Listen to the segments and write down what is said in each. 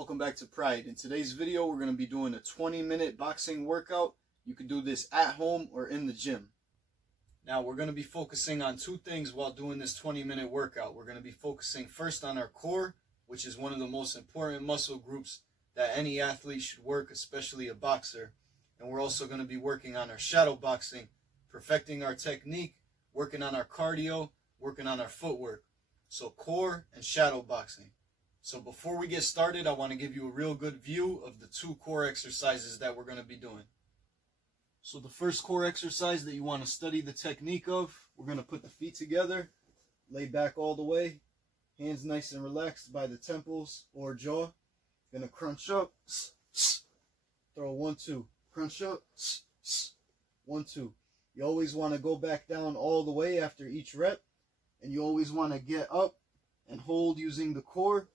Welcome back to Pride. In today's video, we're going to be doing a 20-minute boxing workout. You can do this at home or in the gym. Now, we're going to be focusing on two things while doing this 20-minute workout. We're going to be focusing first on our core, which is one of the most important muscle groups that any athlete should work, especially a boxer. And we're also going to be working on our shadow boxing, perfecting our technique, working on our cardio, working on our footwork. So core and shadow boxing. So before we get started, I want to give you a real good view of the two core exercises that we're going to be doing. So the first core exercise that you want to study the technique of, we're going to put the feet together, lay back all the way, hands nice and relaxed by the temples or jaw. Going to crunch up, throw 1, 2, crunch up, 1, 2. You always want to go back down all the way after each rep, and you always want to get up and hold using the core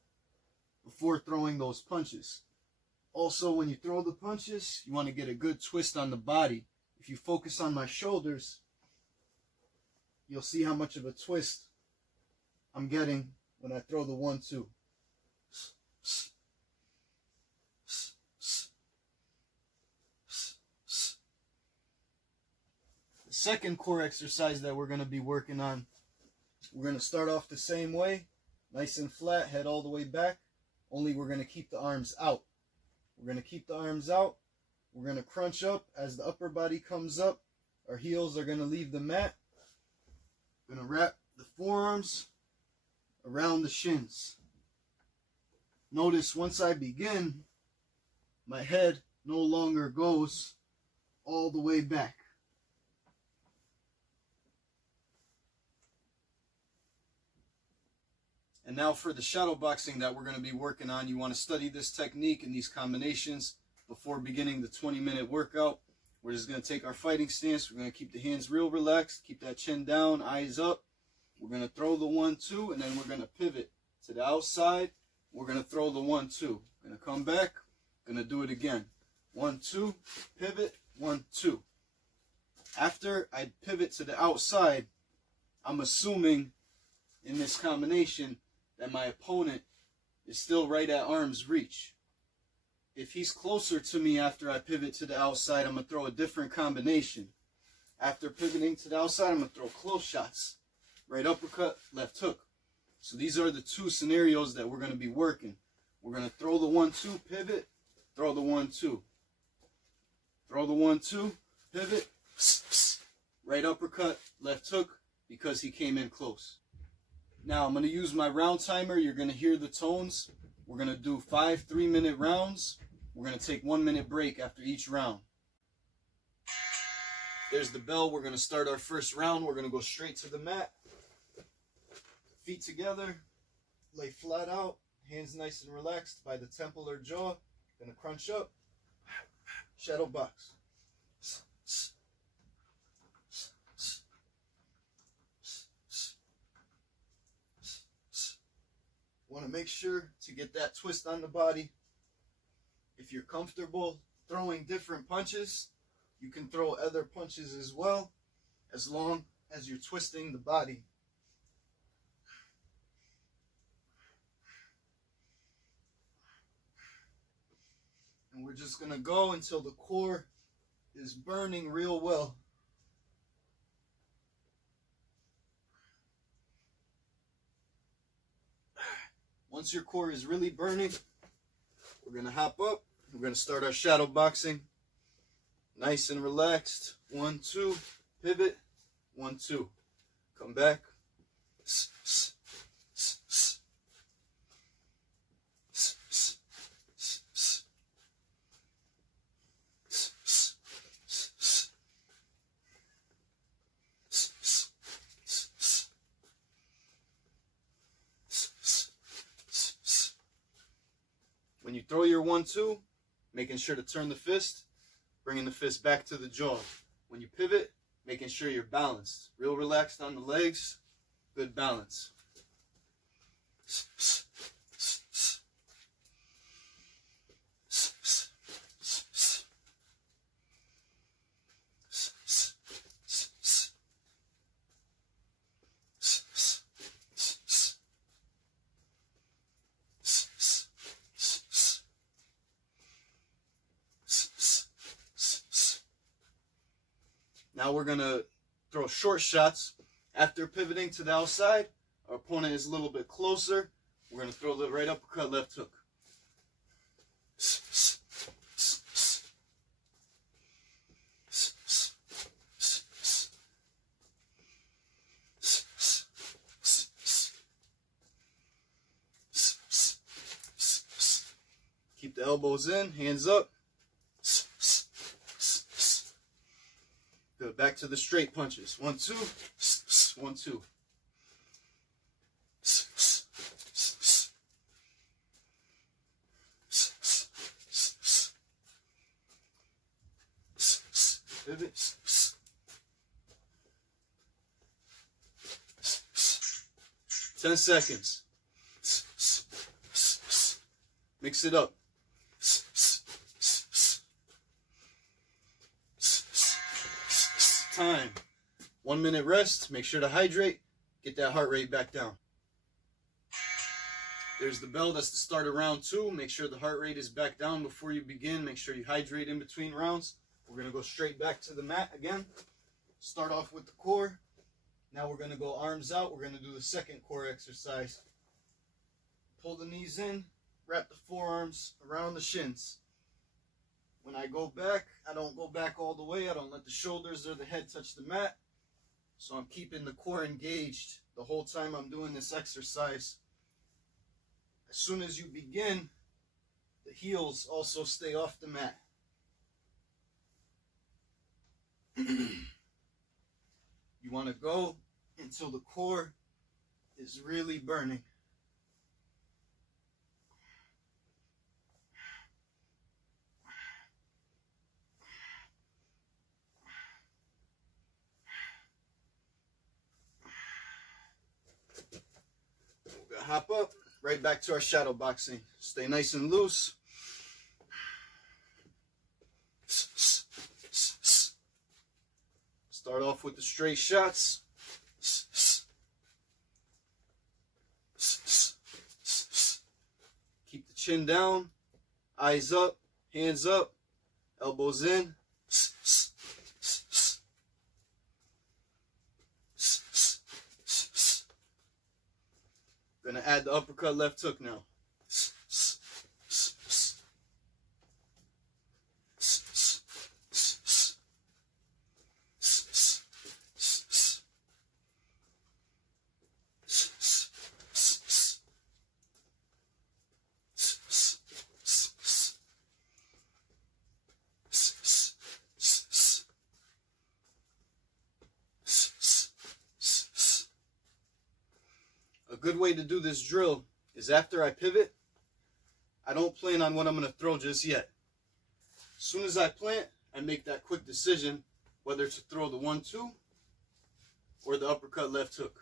before throwing those punches. Also, when you throw the punches, you want to get a good twist on the body. If you focus on my shoulders, you'll see how much of a twist I'm getting when I throw the 1, 2. The second core exercise that we're going to be working on, we're going to start off the same way, nice and flat, head all the way back. Only we're going to keep the arms out. We're going to keep the arms out. We're going to crunch up as the upper body comes up. Our heels are going to leave the mat. We're going to wrap the forearms around the shins. Notice once I begin, my head no longer goes all the way back. And now for the shadow boxing that we're going to be working on, you want to study this technique and these combinations before beginning the 20-minute workout. We're just going to take our fighting stance. We're going to keep the hands real relaxed, keep that chin down, eyes up. We're going to throw the 1, 2, and then we're going to pivot to the outside. We're going to throw the 1, 2. Going to come back, going to do it again. 1, 2, pivot, 1, 2. After I pivot to the outside, I'm assuming in this combination that my opponent is still right at arm's reach. If he's closer to me after I pivot to the outside, I'm going to throw a different combination. After pivoting to the outside, I'm going to throw close shots. Right uppercut, left hook. So these are the two scenarios that we're going to be working. We're going to throw the 1, 2, pivot, throw the 1, 2. Throw the 1, 2, pivot, right uppercut, left hook, because he came in close. Now I'm going to use my round timer. You're going to hear the tones. We're going to do 5 3-minute rounds. We're going to take 1 minute break after each round. There's the bell. We're going to start our first round. We're going to go straight to the mat. Feet together. Lay flat out. Hands nice and relaxed by the temple or jaw. Going to crunch up. Shadow box. Want to make sure to get that twist on the body. If you're comfortable throwing different punches, you can throw other punches as well, as long as you're twisting the body. And we're just going to go until the core is burning real well. Once your core is really burning, we're going to hop up. We're going to start our shadow boxing. Nice and relaxed. 1, 2, pivot. 1, 2. Come back. When you throw your 1, 2, making sure to turn the fist, bringing the fist back to the jaw. When you pivot, making sure you're balanced. Real relaxed on the legs, good balance. Now we're going to throw short shots. After pivoting to the outside, our opponent is a little bit closer. We're going to throw the right uppercut, left hook. Keep the elbows in, hands up. Good. Back to the straight punches. 1, 2, 1, 2. Pivot. 10 seconds. Mix it up. Time. 1 minute rest. Make sure to hydrate. Get that heart rate back down. There's the bell. That's the start of round 2. Make sure the heart rate is back down before you begin. Make sure you hydrate in between rounds. We're going to go straight back to the mat again. Start off with the core. Now we're going to go arms out. We're going to do the second core exercise. Pull the knees in. Wrap the forearms around the shins. When I go back, I don't go back all the way. I don't let the shoulders or the head touch the mat. So I'm keeping the core engaged the whole time I'm doing this exercise. As soon as you begin, the heels also stay off the mat. You want to go until the core is really burning. We're gonna hop up, right back to our shadow boxing. Stay nice and loose. Start off with the straight shots. Keep the chin down, eyes up, hands up, elbows in. Gonna add the uppercut, left hook now. A good way to do this drill is after I pivot, I don't plan on what I'm going to throw just yet. As soon as I plant, I make that quick decision whether to throw the 1-2 or the uppercut left hook.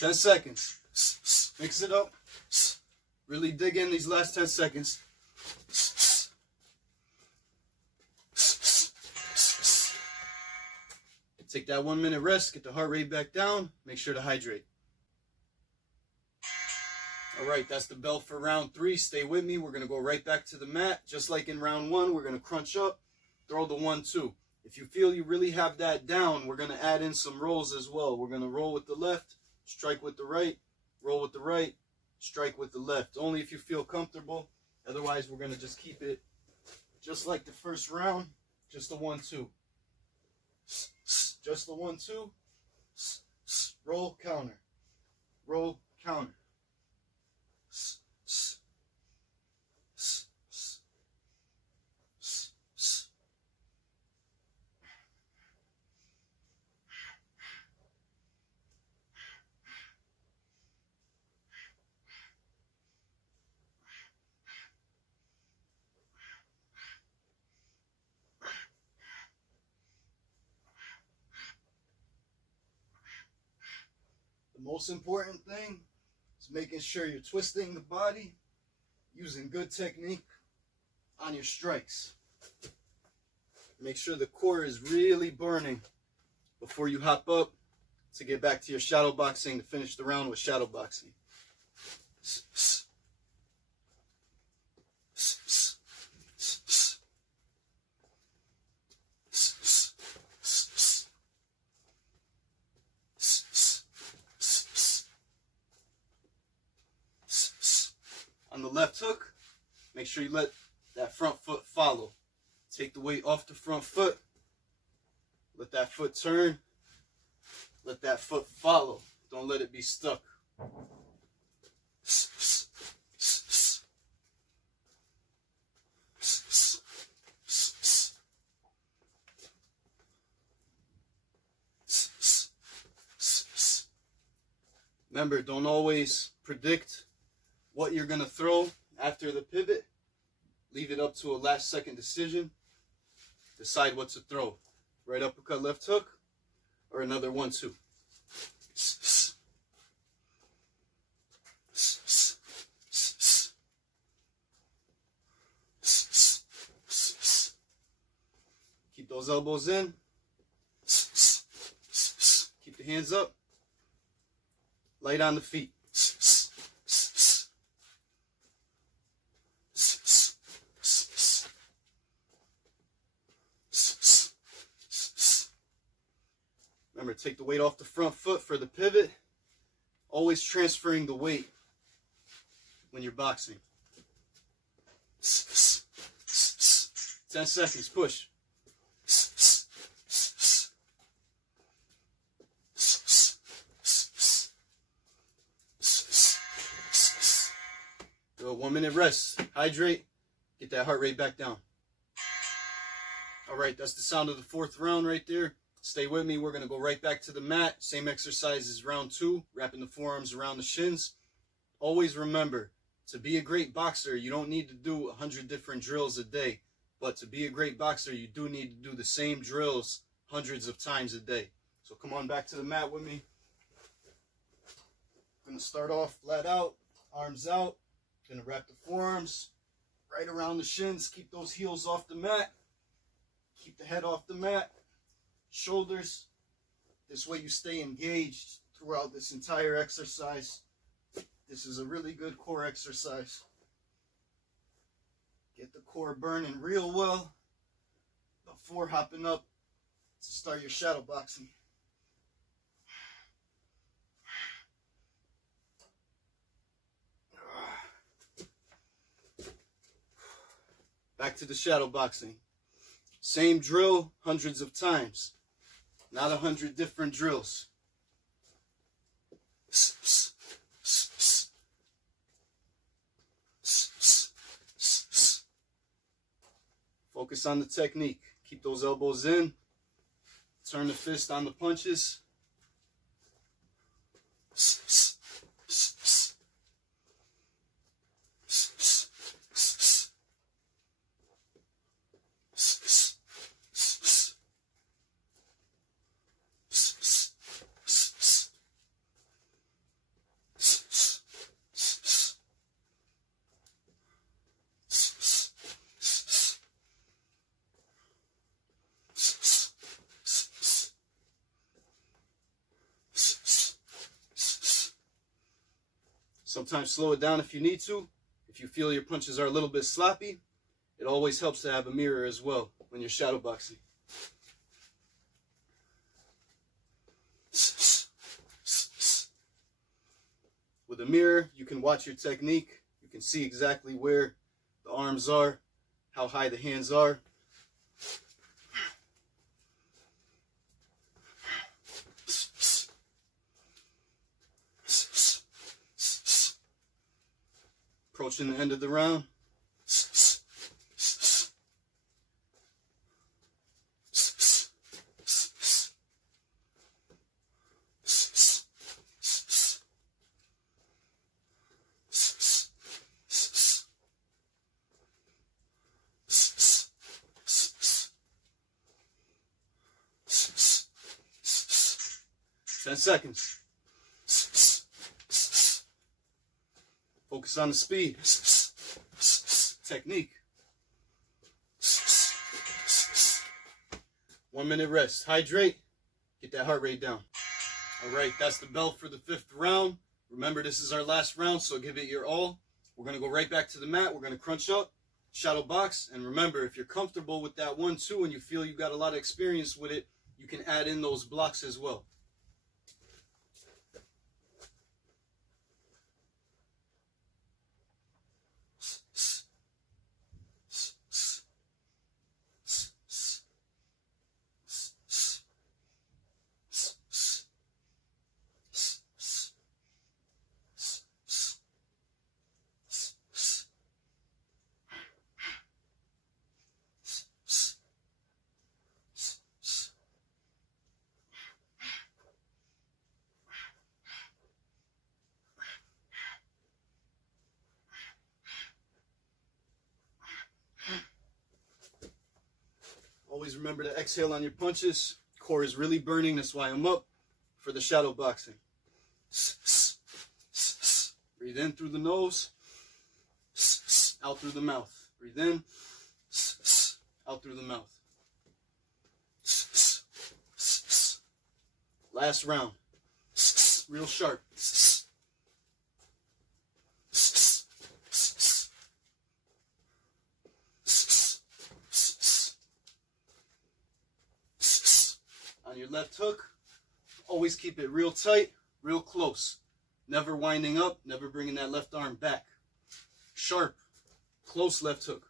Ten seconds. Mix it up. Really dig in these last 10 seconds. Take that 1 minute rest. Get the heart rate back down. Make sure to hydrate. Alright, that's the bell for round 3. Stay with me. We're going to go right back to the mat. Just like in round 1, we're going to crunch up, throw the 1-2. If you feel you really have that down, we're going to add in some rolls as well. We're going to roll with the left, strike with the right, roll with the right, strike with the left. Only if you feel comfortable. Otherwise, we're going to just keep it just like the first round, just the 1-2. Just the 1-2. Roll, counter. Roll, counter. most important thing is making sure you're twisting the body, using good technique on your strikes. Make sure the core is really burning before you hop up to get back to your shadow boxing to finish the round with shadow boxing. On the left hook, make sure you let that front foot follow. Take the weight off the front foot. Let that foot turn. Let that foot follow. Don't let it be stuck. Remember, don't always predict what you're going to throw after the pivot. Leave it up to a last second decision. Decide what to throw. Right uppercut, left hook, or another 1-2. Keep those elbows in. Keep the hands up. Light on the feet. Remember, take the weight off the front foot for the pivot. Always transferring the weight when you're boxing. 10 seconds, push. Do a 1-minute rest. Hydrate. Get that heart rate back down. All right, that's the sound of the 4th round right there. Stay with me. We're going to go right back to the mat. Same exercise as round 2, wrapping the forearms around the shins. Always remember, to be a great boxer, you don't need to do 100 different drills a day. But to be a great boxer, you do need to do the same drills hundreds of times a day. So come on back to the mat with me. I'm going to start off flat out, arms out. Going to wrap the forearms right around the shins. Keep those heels off the mat. Keep the head off the mat. Shoulders. This way you stay engaged throughout this entire exercise. This is a really good core exercise. Get the core burning real well before hopping up to start your shadow boxing. Back to the shadow boxing. Same drill hundreds of times. Not 100 different drills. Focus on the technique. Keep those elbows in. Turn the fist on the punches. Sometimes slow it down if you need to. If you feel your punches are a little bit sloppy, it always helps to have a mirror as well when you're shadow boxing. With a mirror, you can watch your technique. You can see exactly where the arms are, how high the hands are. Approaching the end of the round. Ten seconds. Focus on the speed. Technique. 1 minute rest. Hydrate. Get that heart rate down. All right, that's the bell for the 5th round. Remember, this is our last round, so give it your all. We're going to go right back to the mat. We're going to crunch up, shadow box. And remember, if you're comfortable with that 1-2 and you feel you got a lot of experience with it, you can add in those blocks as well. Always remember to exhale on your punches. Core is really burning, that's why I'm up for the shadow boxing. Breathe in through the nose, out through the mouth. Breathe in, out through the mouth. Last round. Real sharp. On your left hook, always keep it real tight, real close. Never winding up, never bringing that left arm back. Sharp, close left hook.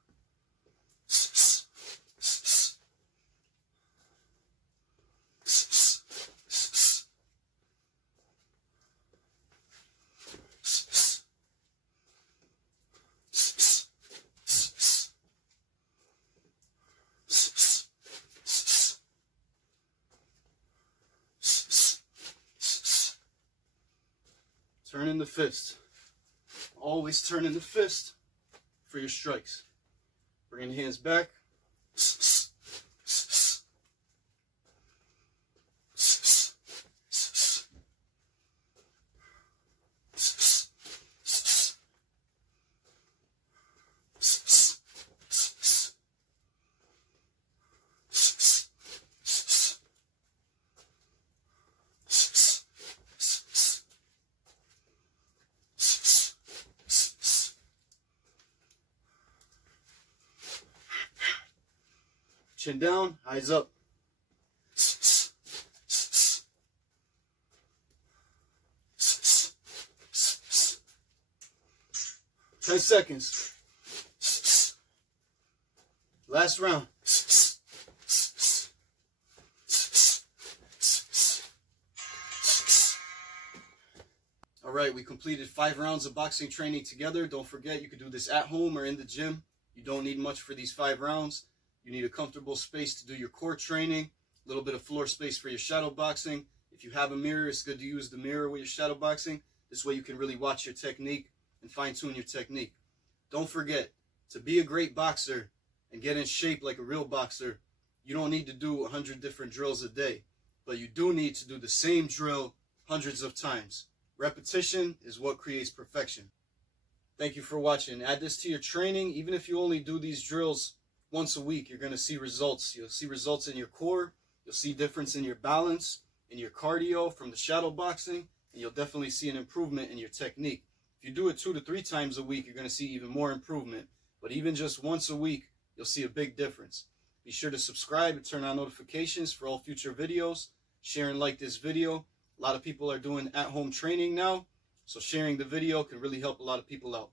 Turn in the fist. Always turn in the fist for your strikes. Bring your hands back. Chin down, eyes up. 10 seconds. Last round. All right, we completed 5 rounds of boxing training together. Don't forget, you can do this at home or in the gym. You don't need much for these 5 rounds. You need a comfortable space to do your core training, a little bit of floor space for your shadow boxing. If you have a mirror, it's good to use the mirror with your shadow boxing. This way you can really watch your technique and fine-tune your technique. Don't forget, to be a great boxer and get in shape like a real boxer, you don't need to do 100 different drills a day, but you do need to do the same drill hundreds of times. Repetition is what creates perfection. Thank you for watching. Add this to your training. Even if you only do these drills once a week, you're going to see results. You'll see results in your core. You'll see difference in your balance, in your cardio from the shadow boxing, and you'll definitely see an improvement in your technique. If you do it 2 to 3 times a week, you're going to see even more improvement. But even just once a week, you'll see a big difference. Be sure to subscribe and turn on notifications for all future videos. Share and like this video. A lot of people are doing at-home training now, so sharing the video can really help a lot of people out.